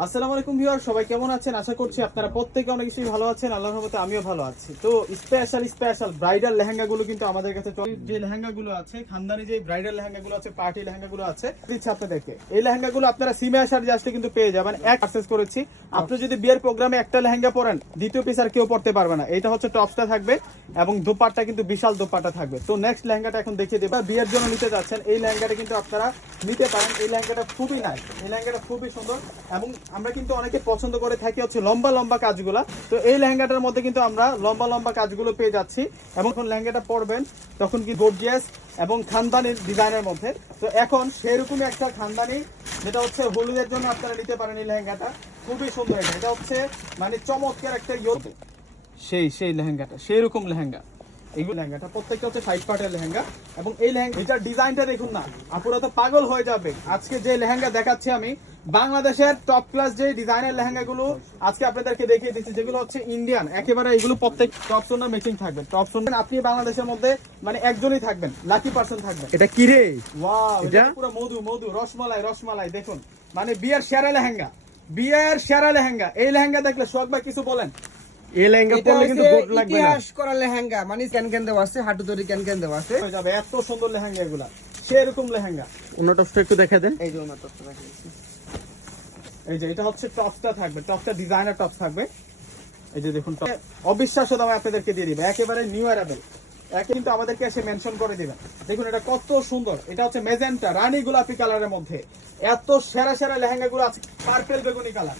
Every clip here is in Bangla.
আসসালামু আলাইকুম ভিউয়ার, সবাই কেমন আছেন? আশা করছি আপনারা প্রত্যেকে অনেক বেশি ভালো আছেন। আল্লাহর রহমতে আমিও ভালো আছি। তো স্পেশাল স্পেশাল ব্রাইডাল লেহেঙ্গা গুলো কিন্তু আমাদের কাছে যে লেহেঙ্গা গুলো আছে, খানদানি যে ব্রাইডাল লেহেঙ্গা গুলো আছে পার্টি লেহেঙ্গা গুলো আছে, দিচ্ছে আপনাদেরকে। এই লেহেঙ্গা গুলো আপনারা সিমে আসার জাস্টে কিন্তু পেয়ে যাবেন। এক পারচেস করেছি। আপনি যদি বিয়ের প্রোগ্রামে একটা লেহেঙ্গা পরেন, দ্বিতীয় পিস আর কেউ পড়তে পারবে না। এটা হচ্ছে টপসটা থাকবে এবং দোপাট্টা কিন্তু বিশাল দোপাট্টা থাকবে। তো নেক্সট লেহেঙ্গাটা এখন দেখিয়ে দেবো। বিয়ের জন্য নিতে যাচ্ছেন, এই লেহেঙ্গাটা কিন্তু আপনারা নিতে পারেন। এই লেহেঙ্গাটা খুবই নাই এই লেহেঙ্গাটা খুবই সুন্দর এবং আমরা কিন্তু অনেকে পছন্দ করে থাকি হচ্ছে লম্বা লম্বা কাজগুলা। তো এই লেহেঙ্গাটার মধ্যে কিন্তু আমরা লম্বা লম্বা কাজগুলো পেয়ে যাচ্ছি। এবং যখন লেহেঙ্গাটা পরবেন, তখন কি গর্জিয়াস এবং খানদানির ডিজাইনের মধ্যে। তো এখন সেরকমই একটা খানদানি, যেটা হচ্ছে হলুদের জন্য আপনারা নিতে পারেন এই লেহেঙ্গাটা। খুবই সুন্দর এটা। এটা হচ্ছে মানে চমৎকার একটা ইয়ে। সেই সেই লেহেঙ্গাটা সেই রকম লেহেঙ্গা। এইগুলো লেহেঙ্গাটা প্রত্যেকটা হচ্ছে ফাইভ পার্টের লেহেঙ্গা এবং এই লেহেঙ্গা এটার ডিজাইনটা দেখুন না আপুরা তো পাগল হয়ে যাবে। আজকে যে লেহেঙ্গা দেখাচ্ছি আমি বাংলাদেশের টপ ক্লাস যে ডিজাইনের লেহেঙ্গা আজকে আপনাদেরকে দেখিয়ে দিচ্ছি যেগুলো হচ্ছে ইন্ডিয়ান একেবারে এগুলো প্রত্যেক টপ সোনার মেকিং থাকবে টপ সোনার আপনি বাংলাদেশের মধ্যে মানে একজনই থাকবেন লাকি পার্সন থাকবেন। এটা কি রে? ওয়াও এটা? এটা? পুরো মধু মধু রসমালাই রসমালাই দেখুন। মানে বিয়ের সেরা লেহেঙ্গা বিয়ের সেরা লেহেঙ্গা। এই লেহেঙ্গা দেখলে শখ ভাই কিছু বলেন? এই লেহেঙ্গা পরলে কিন্তু গোট লাগবে না। ইতিহাস করা লেহেঙ্গা মানে ক্যান ক্যান দেওয়া আছে হাঁটু ধরে ক্যান ক্যান দেওয়া আছে। যাবে এত সুন্দর লেহেঙ্গা এগুলা। সেরকম লেহেঙ্গা। অন্য টপসটা একটু দেখা দেন। এই যে ওনার তথ্য দেখা। এই যে এটা হচ্ছে টপসটা থাকবে টপসটা ডিজাইনার টপস থাকবে। এই যে দেখুন। অবিশ্বাস্য দামে আপনাদেরকে দিয়ে দিবে একেবারে নিউ অ্যারাবেল একে কিন্তু আমাদেরকে এসে মেনশন করে দিবেন দেখুন এটা কত সুন্দর। এটা হচ্ছে মেজেন্টা রানী গোলাপি কালারের মধ্যে। এত সেরা সেরা লেহেঙ্গা গুলো আছে পার্পেল বেগুনি কালার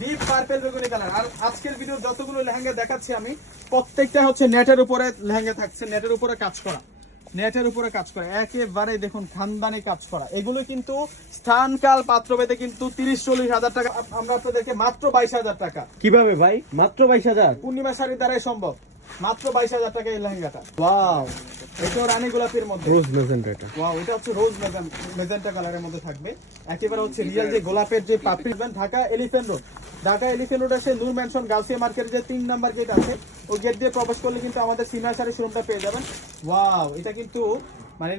ডিপ পার্পল বেগুনি কালার আর আজকের ভিডিও যতগুলো লেহেঙ্গা দেখাচ্ছি আমি প্রত্যেকটা হচ্ছে নেটের উপরে লেহেঙ্গা থাকছে নেটের উপরে কাজ করা। নেটের উপরে কাজ করা। একেবারে দেখুন খানদানি কাজ করা। এগুলো কিন্তু স্থানকাল পাত্রভেদে কিন্তু তিরিশ চল্লিশ হাজার টাকা আমরা আপনাদেরকে মাত্র বাইশ হাজার টাকা। কীভাবে ভাই? মাত্র বাইশ হাজার? পূর্ণিমা শাড়ির দ্বারাই সম্ভব। মাত্র বাইশ হাজার টাকা এই লেহেঙ্গাটা। ওয়াও এটা রানী গোলাপের মধ্যে। রোজ মেজেন্টা এটা। ওয়াও এটা হচ্ছে রোজ মেজেন্টা কালারের মধ্যে থাকবে। একেবারে হচ্ছে রিয়েল যে গোলাপের যে পাপড়ি Dhaka elephant road Dhaka elephant road আছে নূর ম্যানশন গাউসিয়া মার্কেটের যে তিন নাম্বার গেট আছে ওই গেট দিয়ে প্রবেশ করলে কিন্তু আমাদের সিনিয়র শাড়ি শোরুমটা পেয়ে যাবেন। ওয়াও এটা কিন্তু মানে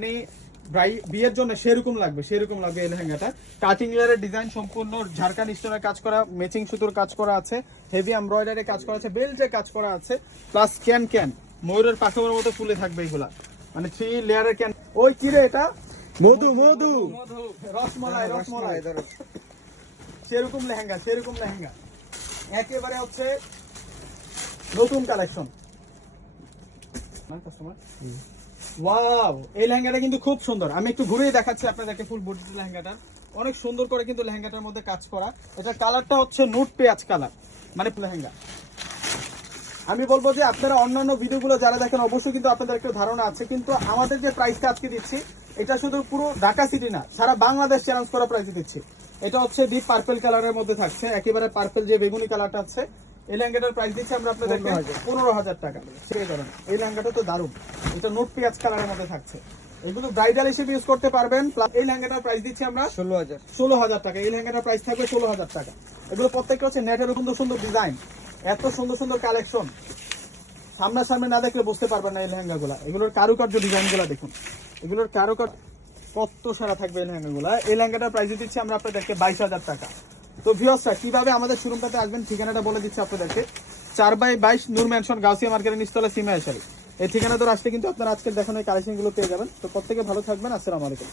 ব্রাই- বিয়ের জন্য সেরকম লাগবে সেরকম লাগবে এই লেহেঙ্গাটা। কাটিং লেয়ারের ডিজাইন সম্পূর্ণ ঝাড়খান স্টোনের কাজ করা ম্যাচিং সুতোর কাজ করা আছে হেভি এমব্রয়ডারি কাজ করা আছে বেল্টে কাজ করা আছে প্লাস ক্যান ক্যান ময়ূরের পাখমের মতো ফুলে থাকবে এগুলা। মানে থ্রি লেয়ারের ক্যান ওই কি রে এটা? মধু মধু। রসমলাই রসমলাই। সেরকম লেহেঙ্গা সেরকম লেহেঙ্গা। একেবারে হচ্ছে নতুন কালেকশন ওয়াও এই লেহেঙ্গাটা কিন্তু খুব সুন্দর। আমি একটু ঘুরেই দেখাচ্ছি আপনাদেরকে ফুল বডি লেহেঙ্গাটা অনেক সুন্দর করে কিন্তু লেহেঙ্গাটার মধ্যে কাজ করা। এটা কালারটা হচ্ছে নুট পেঁয়াজ কালার মানে লেহেঙ্গা। আমি বলব যে আপনারা অন্যান্য ভিডিওগুলো যারা দেখেন, অবশ্যই কিন্তু আপনাদের একটা ধারণা আছে। কিন্তু আমাদের যে প্রাইসটা আজকে দিচ্ছি, এটা শুধু পুরো ঢাকা সিটি না, সারা বাংলাদেশ চ্যালেঞ্জ করা প্রাইস দিচ্ছি। এটা হচ্ছে ডিপ পার্পেল কালারের মধ্যে থাকছে। একেবারে পার্পল যে বেগুনি কালারটা আছে এই লেহেঙ্গাটার প্রাইস দিচ্ছি আমরা আপনাদেরকে পনেরো হাজার। টাকা। সেই কারণে। এই লেহেঙ্গাটা তো দারুণ। এটা নোট পেঁয়াজ কালারের মধ্যে থাকছে। এগুলো ব্রাইডাল হিসেবে ইউজ করতে পারবেন। এই লেহেঙ্গাটার প্রাইস দিচ্ছি আমরা ষোলো হাজার। ষোলো হাজার টাকা। এই লেহেঙ্গাটার প্রাইস থাকবে ষোলো হাজার টাকা। এগুলো প্রত্যেকটা হচ্ছে নেটের সুন্দর সুন্দর ডিজাইন এত সুন্দর সুন্দর কালেকশন সামনাসামনি না দেখলে বুঝতে পারবেন না এই লেহেঙ্গাগুলো। এগুলোর কারুকার্য ডিজাইনগুলো দেখুন। এগুলোর কারুকার্য কত সারা থাকবে এই লেহেঙ্গাগুলো। এই লেহেঙ্গাটার প্রাইস দিচ্ছি আমরা আপনাদেরকে বাইশ হাজার টাকা। তো ভিওসরা কীভাবে আমাদের শোরুমটাতে আসবেন? ঠিকানাটা বলে দিচ্ছি আপনাদেরকে। চার বাই বাইশ নূর ম্যানশন গাউসিয়া মার্কেটের নিচতলা সিমা এই ঠিকানা তো আসলে কিন্তু আপনারা আজকের দেখানো এই কালেকশনগুলো পেয়ে যাবেন। তো প্রত্যেকে ভালো থাকবেন। আসসালামু আলাইকুম।